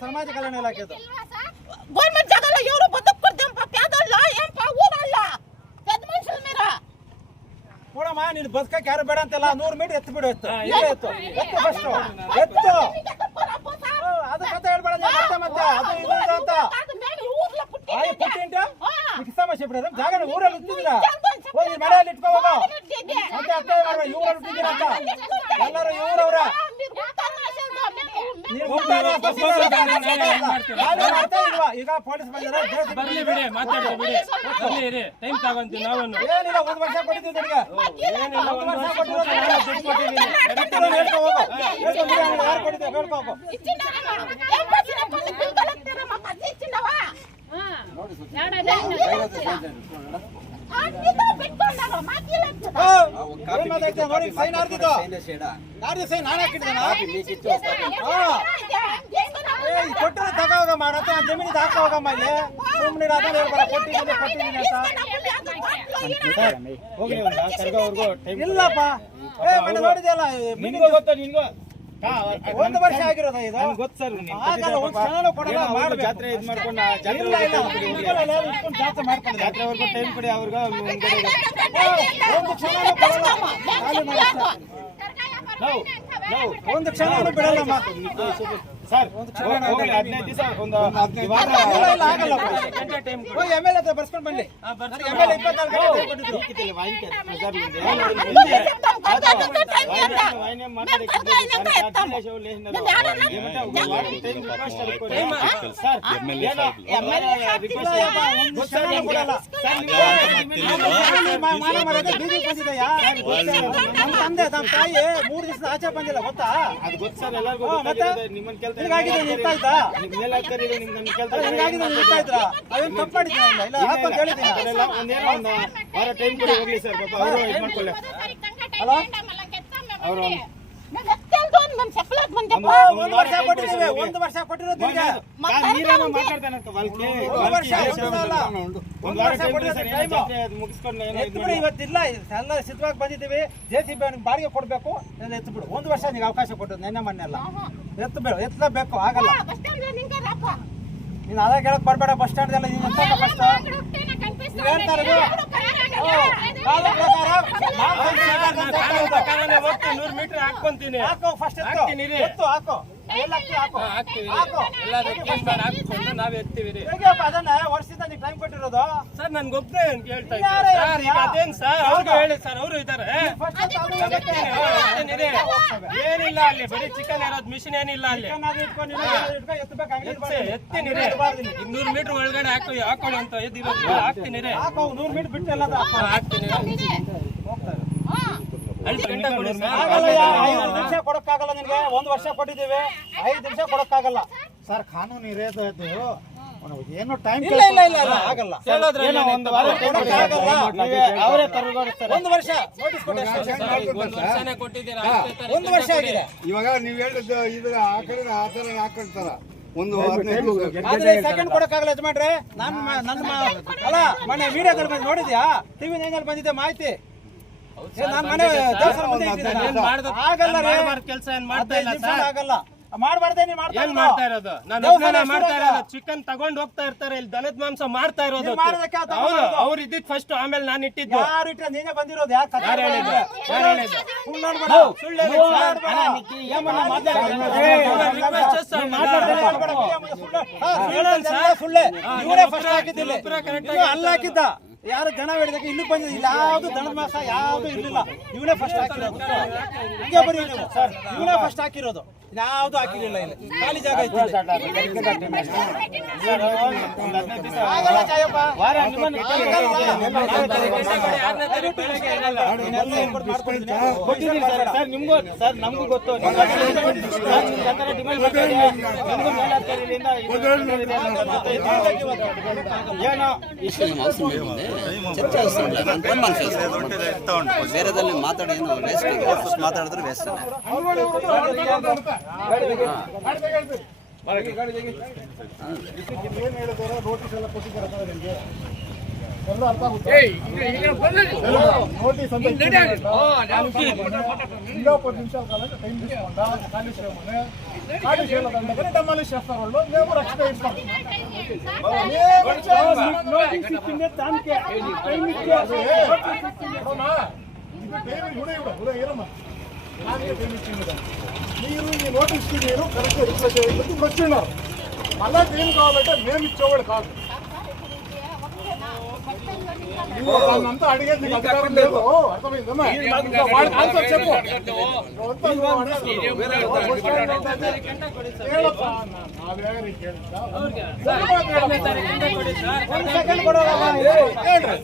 సమాజ కళ్యాణ ఇలాఖ గవర్నమెంట్ జాగాలో ఎవరు బతుకుతాంప పేదోళ్ళ ఏంప ఊరల్ల పెద్ద మనుషుల మీద ನೋಡಮ್ಮ ನೀನು ಬದುಕಕ್ಕೆ ಯಾರು ಬೇಡ ಅಂತೆಲ್ಲ 100 ಮೀಟರ್ ಎತ್ತು ಬಿಡು ಎತ್ತು ಫಸ್ಟ್ ಎತ್ತು ಅದು ಕತೆ ಹೇಳ್ಬೇಡ ಮತ್ತೆ ಅದು ಇದು ಅಂತ ಆಯ್ ಪುಟ್ಟಿಂಟ ನಿಕ್ಕೆ ಸಮಸ್ಯೆ ಬಿಡೋದು ಜಾಗ ಊರಲ್ಲಿ ಇಟ್ಟಿದ್ದೀರಾ ಹೋಗಿ ಮನೆಯಲ್ಲಿ ಇಟ್ಕೋ ಹೋಗೋ ಮತ್ತೆ ಅರ್ಥ ಮಾಡ್ಬೇಡ ಊರಲ್ಲಿ ಇಟ್ಟಿದ್ದೀರಾ ಅಂತ ಎಲ್ಲರೂ ಇವರವ್ರ ಈಗ ಪೊಲೀಸ್ ಬರ್ಲಿ ಬಿಡಿ ಮಾತಾಡ್ತೀವಿ ಟೈಮ್ ತಗೊಂತೀವಿ ನಾವು ಏನಿಲ್ಲ 1 ವರ್ಷ ಕೊಟ್ಟಿದ್ದೀವಿ ನಿನಗೆ ಏನಿಲ್ಲ 1 ವರ್ಷ ಕೊಟ್ಟಿದ್ದೀವಿ ಯಾರು ಕೊಟ್ಟಿದ್ದೀವಿ ಹೇಳ್ಕೋಬೇಕು ನೋಡಿ ಸೈನ್ ಆಡ್ತಿದ್ದು ಗಾಡಿ ಸೈನ್ ನಾನು ಹಾಕಿದ್ದೆ ಕೊಟ್ಟರೆ ತಗೋಗಮ್ಮ ರಥ ಜಮೀನಿಗೆ ಹಾಕ ಹೋಗಮ್ಮ ಇಲ್ಲಿ ಸುಮ್ಮನೆ ಹೇಳ್ಬಾರ ಕೊಟ್ಟಿದ್ದೀನಿ ಅಂತ ಇಲ್ಲಪ್ಪ ಮನೆ ನೋಡಿದೆಯಲ್ಲ ಗೊತ್ತಾ ನಿನ್ಗೂ 1 ವರ್ಷ ಆಗಿರೋದ ಇದು ಗೊತ್ತು ಸರ್ ಜಾತ್ರೆ ಇದು ಮಾಡ್ಕೊಂಡು ಜಾತ್ರೆ ಮಾಡ್ಕೊಂಡು ಜಾತ್ರೆವರೆಗೂ ಟೈಮ್ ಕೊಡಿ ಅವ್ರಿಗೆ ಒಂದು ಕ್ಷಣ ಬಿಡಲ್ಲಮ್ಮ ಸರ್ 15 ದಿವಸ ಒಂದು ಆಗಲ್ಲ MLA ಹತ್ರ ಬರ್ಸ್ಕೊಂಡು ಬನ್ನಿ MLA 24 ಗಂಟೆ ಕೊಟ್ಟಿದ್ರು ತಂದೆ ತಮ್ಮ ತಾಯಿ 3 ದಿವಸ ಆಚೆ ಬಂದಿಲ್ಲ ಗೊತ್ತಾ ಅದು ಗೊತ್ತು ಸರ್ ಎಲ್ಲರಿಗೂ ನಿಮ್ಮನ್ನ ಕೆಲಸ ಒಂದೇನೋ ಒಂದು ವಾರ ಟೈಮ್ ಕೊಡಿ ಹೋಗ್ಲಿ ಸರ್ ಪಾಪ ಅವರು ಇದು ಮಾಡ್ಕೊಳ್ಳಿ ಅವರು 1 ವರ್ಷ ಕೊಟ್ಟಿದ್ದೀವಿ 1 ವರ್ಷ ಕೊಟ್ಟಿರೋದು ನೀರೇನೋ ಮಾತಾಡ್ತಾನಂತ ಒಂದು ವಾರ ಟೈಮ್ ಮುಗಿಸ್ಕೊಂಡು ಇವತ್ತಿಲ್ಲ ಎಲ್ಲ ಸಿದ್ಧವಾಗಿ ಬಂದಿದ್ದೀವಿ JCB ಬಾಡಿಗೆ ಕೊಡ್ಬೇಕು ಎತ್ತು ಬಿಡು 1 ವರ್ಷ ನಿಮ್ಗೆ ಅವಕಾಶ ಕೊಟ್ಟದ್ದು ನೆನ್ನೆ ಮೊನ್ನೆ ಎಲ್ಲ ಎತ್ತಲೇಬೇಕು ಆಗಲ್ಲ ನೀನು ಅದ ಕೇಳಕ್ ಬರ್ಬೇಡ ಬಸ್ ಸ್ಟ್ಯಾಂಡ್ ಎಲ್ಲ ನೀನು ಫಸ್ಟ್ ಹೇಳ್ತಾ ಇರೋದು 100 ಮೀಟರ್ ಹಾಕೊಂತೀನಿ ಹಾಕೋ ಫಸ್ಟ್ ಎತ್ತು ಹಾಕೋ ನಾವ್ ಎತ್ತೀವಿ ಅದನ್ನ ವರ್ಷದಿಂದ ನೀವು ಟೈಮ್ ಕೊಟ್ಟಿರೋದು ಸರ್ ನನ್ಗೆ ಒಬ್ಬನೇ ಹೇಳ್ತಾ ಇದ್ದಾರೆ ಸರ್ ಈಗ ಅದೇನ್ ಸರ್ ಅವ್ರಿಗೆ ಹೇಳಿ ಸರ್ ಅವರು ಇದ್ದಾರೆ ಏನಿಲ್ಲ ಅಲ್ಲಿ ಬರೀ ಚಿಕನ್ ಇರೋದು ಮಿಷಿನ್ ಏನಿಲ್ಲ ಅಲ್ಲಿ ಎತ್ತೀನಿ 100 ಮೀಟರ್ ಒಳಗಡೆ ಹಾಕೊಳ್ಳಿ ಅಂತ ಎದ್ದಿರೋದು ಹಾಕ್ತೀನಿ 100 ಮೀಟರ್ ಬಿಟ್ಟು ಎಲ್ಲ ಹಾಕ್ತೀನಿ 5 ನಿಮಿಷ ಕೊಡಕ್ಕಾಗಲ್ಲ ನಿನ್ಗೆ 1 ವರ್ಷ ಕೊಟ್ಟಿದ್ದೀವಿ 5 ನಿಮಿಷ ಕೊಡಕ್ಕಾಗಲ್ಲ ಸರ್ ಕಾನೂನು ಇರೋದು ಏನೋ ಟೈಮ್ ಇಲ್ಲ ಆಗಲ್ಲ ಅವರೇ 1 ವರ್ಷ ನೋಟಿಸ್ ಕೊಟ್ಟಿದ್ದೀರಾ 1 ವರ್ಷ ಆಗಿದೆ ಇವಾಗ ನೀವ್ ಹೇಳಿದ್ದು ಇದು ಆ ಕಡೆ ಆ ತರ ಹಾಕೊಳ್ತಾರ ಒಂದು ಸೆಕೆಂಡ್ ಕೊಡಕ್ಕಾಗಲ್ಲ ಯಜಮಾನ್ರೆ ನನ್ನ ಅಲ್ಲ ಮೊನ್ನೆ ವಿಡಿಯೋದಲ್ಲಿ ಬಂದು ನೋಡಿದ್ಯಾ TV 9 ಅಲ್ಲಿ ಬಂದಿದ್ದೆ ಮಾಹಿತಿ ನಾನು ಮನೆ ಆಗಲ್ಲ ಕೆಲಸ ಏನ್ ಮಾಡ್ತಾ ಇಲ್ಲ ಸರ್ ಆಗಲ್ಲ ಮಾಡಬಾರ್ದೇ ಏನ್ ಮಾಡ್ತಾ ಇರೋದು ನಾನು ಮಾಡ್ತಾ ಇರೋದು ಚಿಕನ್ ತಗೊಂಡ್ ಹೋಗ್ತಾ ಇರ್ತಾರೆ ಇಲ್ಲಿ ದನದ ಮಾಂಸ ಮಾರ್ತಾ ಇರೋದು ಅವ್ರು ಇದ್ದಿದ್ ಫಸ್ಟ್ ಆಮೇಲೆ ನಾನು ಇಟ್ಟಿದ್ದು ಯಾರು ಇಟ್ಟ ನೀನೇ ಬಂದಿರೋದು ಯಾಕೆ ಸುಳ್ಳೆ ಇವರೇ ಫಸ್ಟ್ ಹಾಕಿದ್ದಿಲ್ಲ ಅಲ್ಲ ಹಾಕಿದ್ದ ಯಾರು ದನ ಹಿಡಿದಾಗ ಇಲ್ಲಿ ಬಂದಿದೆ ಇಲ್ಲ ಯಾವ್ದು ದನದ ಮಾಂಸ ಯಾವ್ದು ಇರ್ಲಿಲ್ಲ ಇವನೇ ಫಸ್ಟ್ ಹಾಕಿರೋದು ಹಂಗೆ ಬರೀ ನೀವು ಸರ್ ಇವನೇ ಫಸ್ಟ್ ಹಾಕಿರೋದು ಯಾವ್ದು ಹಾಕಿರಲಿಲ್ಲ ಇಲ್ಲಿ ಖಾಲಿ ಜಾಗ ಇತ್ತು ನಿಮ್ಗೂ ಸರ್ ನಮಗೂ ಗೊತ್ತು ಬೇರೆದಲ್ಲಿ ಮಾತಾಡಿ ವೇಸ್ಟ್ ಮಾತಾಡಿದ್ರೆ ವೇಸ್ಟ್ ನೋಟಿಸ್ ಎಲ್ಲ ಕೊಟ್ಟಿದ್ದಾರೆ ಎಲ್ಲ ಅರ್ಥ ಆಗುತ್ತೆ ನೋಟಿಸ್ ಅಂತ ఇంకా 10 నిమిషాల కాలం టైం తీసుకుంటా కాలుష్యమని కాలుష్యాల దండకని డమాలిష్ చేస్తారు వాళ్ళు మేము రక్షణ ఇస్తాం నోటీస్ ఇచ్చిందే దానికే టైం ఇచ్చేది ఇది టైం కూడా ఏరమ్మా దానికే టైం ఇచ్చింది మీరు ఈ నోటీస్కి మీరు కరెక్ట్గా రిప్లై చేయకపోతే వచ్చిన్నారు మళ్ళా టైం కావాలంటే మేము ఇచ్చేవాడు కాదు అంతా అడిగేది నీకు అధికారం లేదు అర్థమైందమ్మా ఆన్సర్ చెప్పు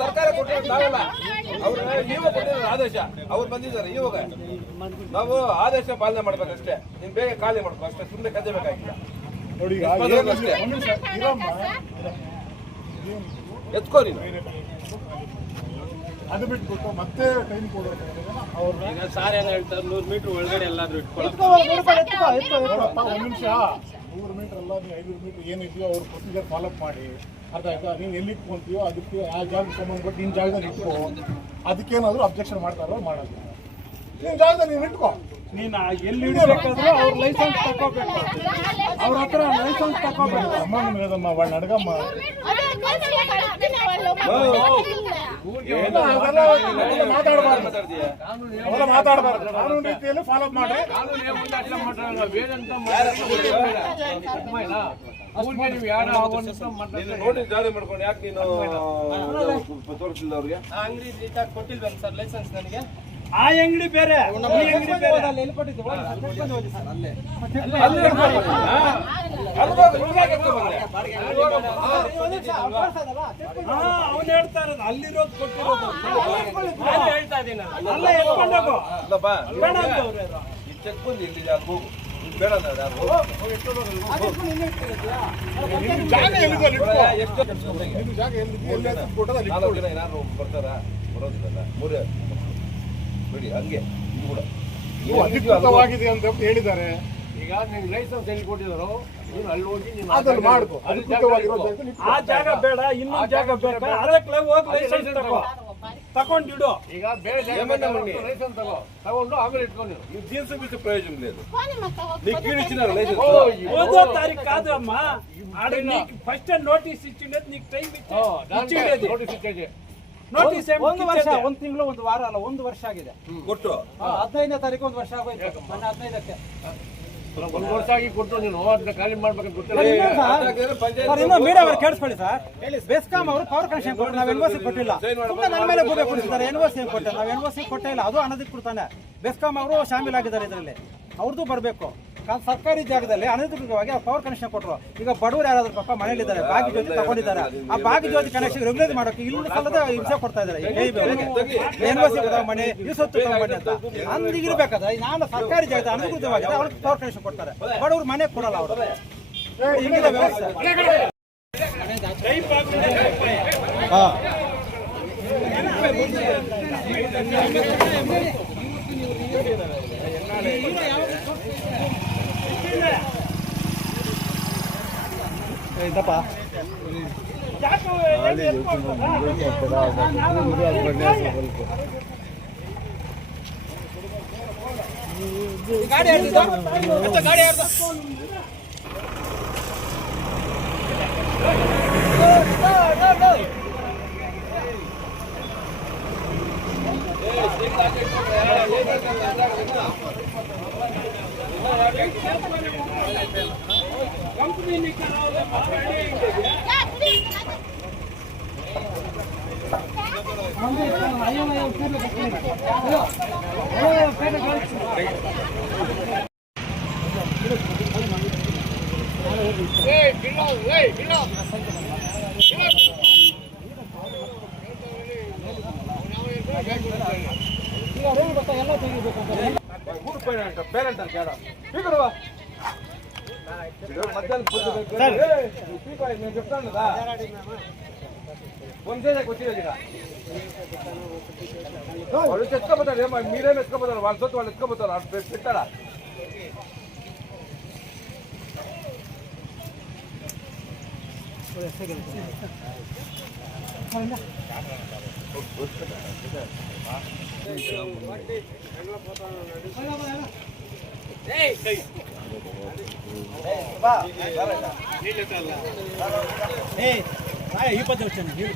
ಸರ್ಕಾರ ಕೊಟ್ಟಿರೋದಾಗಲ್ಲ ನೀವು ಕೊಟ್ಟಿರೋ ಆದೇಶ ಅವ್ರು ಬಂದಿದ್ದಾರೆ ಇವಾಗ ನಾವು ಆದೇಶ ಪಾಲನೆ ಮಾಡ್ಬೇಕಷ್ಟೇ ನೀನ್ ಬೇಗ ಖಾಲಿ ಮಾಡ್ಕೋ ಅಷ್ಟೇ ಸುಮ್ಮನೆ ಕದ್ದೆ ಬೇಕಾಗಿಲ್ಲ ನೋಡಿ ಎತ್ಕೋ ನೀನು ಅದು ಬಿಟ್ಬಿಟ್ಟು ಮತ್ತೆ ಟೈಮ್ ಕೊಡೋದು ಈಗ ಸಾರ್ ಏನ್ ಹೇಳ್ತಾರೆ 100 ಮೀಟರ್ ಒಳಗಡೆ ಎಲ್ಲಾದ್ರೂ ಇಟ್ಕೊಳ್ಳೋದು ಒಂದ್ ನಿಮಿಷ 100 ಮೀಟರ್ ಅಲ್ಲ ನೀವು 500 ಮೀಟರ್ ಏನಿದೆಯೋ ಅವ್ರ ಪ್ರೊಸೀಜರ್ ಫಾಲೋಅಪ್ ಮಾಡಿ ಅರ್ಥ ಆಯ್ತಾ ನೀನು ಎಲ್ಲಿ ಇಟ್ಕೊಂತೀಯೋ ಅದಕ್ಕೆ ಆ ಜಾಗಕ್ಕೆ ಸಂಬಂಧಪಟ್ಟು ನಿನ್ನ ಜಾಗದಲ್ಲಿ ಇಟ್ಕೋ ಅದಕ್ಕೇನಾದರೂ ಅಬ್ಜೆಕ್ಷನ್ ಮಾಡ್ತಾರೋ ಮಾಡೋದು ನಿನ್ನ ಜಾಗದಲ್ಲಿ ನೀನು ಇಟ್ಕೋ ನೀನು ಎಲ್ಲಿ ಇಡಬೇಕಾದ್ರೂ ಅವ್ರ ಲೈಸೆನ್ಸ್ ತಗೋಬೇಕು ಅವ್ರ ಹತ್ರ ಲೈಸೆನ್ಸ್ ತಗೋಬೇಕು ಅಮ್ಮ ಮೇದಮ್ಮ ಅವಳು ನಡ್ಗಮ್ಮ ಮಾತಾಡಬಾರ್ದು ಕಾನೂನು ರೀತಿಯಲ್ಲಿ ಫಾಲೋ ಮಾಡಿ ನೋಟಿಸ್ ಜಾರಿ ಮಾಡ್ಕೊಂಡು ಯಾಕೆ ನೀನು ತೋರಿಸಿಲ್ಲ ಅವ್ರಿಗೆ ಅಂಗಡಿ ಕೊಟ್ಟಿಲ್ವೇನು ಸರ್ ಲೈಸೆನ್ಸ್ ನನಗೆ ಆ ಅಂಗಡಿ ಬೇರೆ ಅವ್ನು ಹೇಳ್ತಾ ಇರೋದು ಅಲ್ಲಿರೋದು ಕೊಟ್ಟಿರೋದು ಹೇಳ್ತಾ ಇದ್ದೀನಿ ಅಲ್ಲ ಎತ್ಕೊಂಡೋಗು ಈ ಚೆಕ್ ಬಂದು ಇಲ್ಲಿ ಅಲ್ಲಿ ಹೋಗು ಬೇಡ ಜಾಗ ಎಲ್ಲಿದೆ ಅಲ್ಲಿ ಇಟ್ಕೋ. ಎಷ್ಟು ನಿನ್ನ ಜಾಗ ಎಲ್ಲಿ ಕೊಟ್ಟದ ಅಲ್ಲಿ ಇಟ್ಕೋ. 4 ಜನ ಏನಾದ್ರು ಬರ್ತಾರಾ ಬರೋದಿಲ್ಲ ಮೂರೇ ಬಿಡಿ ಹಂಗೆ ಇದು ಕೂಡ ನೀವು ಅಧಿಕೃತವಾಗಿದೆ ಅಂತ ಹೇಳಿದ್ದಾರೆ ಈಗ ನಿಮ್ಗೆ ಲೈಸೆನ್ಸ್ ಎಲ್ಲಿ ಕೊಟ್ಟಿದ್ರು ನೀನು ಅಲ್ಲಿ ಹೋಗಿ ಅದ್ರಲ್ಲಿ ಮಾಡ್ಕೋ ಅಧಿಕೃತವಾಗಿರೋ ಜಾಗದಲ್ಲಿ ಇಟ್ಕೋ. ಆ ಜಾಗ ಬೇಡ ಇನ್ನೊಂದು ಜಾಗ ಬೇಕಾ ಅದಕ್ಕೆ ಹೋಗಿ ಲೈಸೆನ್ಸ್ ತಗೋ ತಗೊಂಡಿಡು ಈಗ ಬೇರೆ ಲೈಸೆನ್ಸ್ ತಗೊಂಡು ಆಮೇಲೆ ಇಟ್ಕೊಂಡು ನೀವು ಜೀನ್ಸ್ ಬಿಟ್ಟು ಪ್ರಯೋಜನ లేదు ನೀವು ಕೀಳಿಚ್ಚಿನ ಲೈಸೆನ್ಸ್ ಓದೋ ತಾರೀಕು ಕಾದು ಅಮ್ಮ ಆದ್ರೆ ನೀಕ್ ಫಸ್ಟ್ ನೋಟಿಸ್ ಇಚ್ಚಿಂಡೇದ್ ನೀಕ್ ಟೈಮ್ ಇಚ್ಚಿಂಡೇದಿ ನೋಟಿಸ್ ಇಟ್ಟಿದೆ ನೋಟಿಸ್ ಒಂದು ವರ್ಷ ಒಂದು ತಿಂಗಳು ಒಂದು ವಾರ ಅಲ್ಲ ಒಂದು ವರ್ಷ ಆಗಿದೆ ಕೊಟ್ಟು 15ನೇ ತಾರೀಕು ಒಂದು ವರ್ಷ ಆಗೋಯ್ತು ಮೊನ್ನೆ 15ಕ್ಕೆ ಒಂದು ವರ್ಷ ಆಗಿ ಕೊಟ್ಟು ನೀನು ಅದನ್ನ ಖಾಲಿ ಮಾಡ್ಬೇಕಂತ ಗೊತ್ತಿಲ್ಲ ಸರ್ ಇನ್ನೂ ಮೀಡಿಯಾ ಅವರು ಕೇಳಿಸ್ಕೊಳ್ಳಿ ಸರ್ ಬೆಸ್ಕಾಂ ಅವರು ಪವರ್ ಕನೆಕ್ಷನ್ ಕೊಟ್ಟು ನಾವು ಎನ್ಒಸಿ ಕೊಟ್ಟಿಲ್ಲ ಸುಮ್ಮನೆ ನನ್ನ ಮೇಲೆ ಗೂಬೆ ಕೊಡಿಸಿದ್ದಾರೆ ಎನ್ಒಸಿ ಕೊಟ್ಟೆ ನಾವು ಎನ್ಒಸಿ ಕೊಟ್ಟೇ ಇಲ್ಲ ಅದು ಅನಧಿಕೃತನೇ ಬೆಸ್ಕಾಂ ಅವರು ಶಾಮೀಲಾಗಿದ್ದಾರೆ ಇದರಲ್ಲಿ ಅವ್ರದ್ದು ಬರಬೇಕು ಸರ್ಕಾರಿ ಜಾಗದಲ್ಲಿ ಅನಧಿಕೃತವಾಗಿ ಪವರ್ ಕನೆಕ್ಷನ್ ಕೊಟ್ಟರು ಈಗ ಬಡವರು ಯಾರಾದ್ರೂ ಪಾಪ ಮನೇಲಿದ್ದಾರೆ ಬಾಗಿ ಜ್ಯೋತಿ ತಗೊಂಡಿದ್ದಾರೆ ಆ ಬಾಗಿ ಜ್ಯೋತಿ ಕನೆಕ್ಷನ್ ರೆಗ್ಯುಲರ್ ಮಾಡೋಕೆ ಇಲ್ಲಿ ಸಲ್ಲದ ಹಿಂಸೆ ಕೊಡ್ತಾ ಇದ್ದಾರೆ ಎನ್ಒಸಿ ಮನೆ ಈ ಸೊತ್ತು ತಗೊಂಬನ್ನಿ ಅಂತ ಅಂದಿಗಿರ್ಬೇಕಾದ್ರೆ ನಾನು ಸರ್ಕಾರಿ ಜಾಗದ ಅನಧಿಕೃತವಾಗಿದೆ ಅವ್ರಿಗೆ ಪವರ್ ಕನೆಕ್ಷನ್ ಕೊಡ್ತಾರೆ ಬಡವರು ಮನೆ ಕೊಡಲ್ಲ ಅವರು ಹಿಂಗಿದೆ ವ್ಯವಸ್ಥೆ ಇದಪ್ಪ ಗಾಡಿ పేరెంట్ నేను చెప్తాను కదా ఫోన్ చేసాక వచ్చేది వాళ్ళు ఎత్తుకపోతారు ఏమో మీరేమి ఎత్తుకపోతారు వాళ్ళ సొత్తు వాళ్ళు ఎత్తుకపోతారు అటు పెట్టారా ఈ పద్ధతి వచ్చాను ಈಗ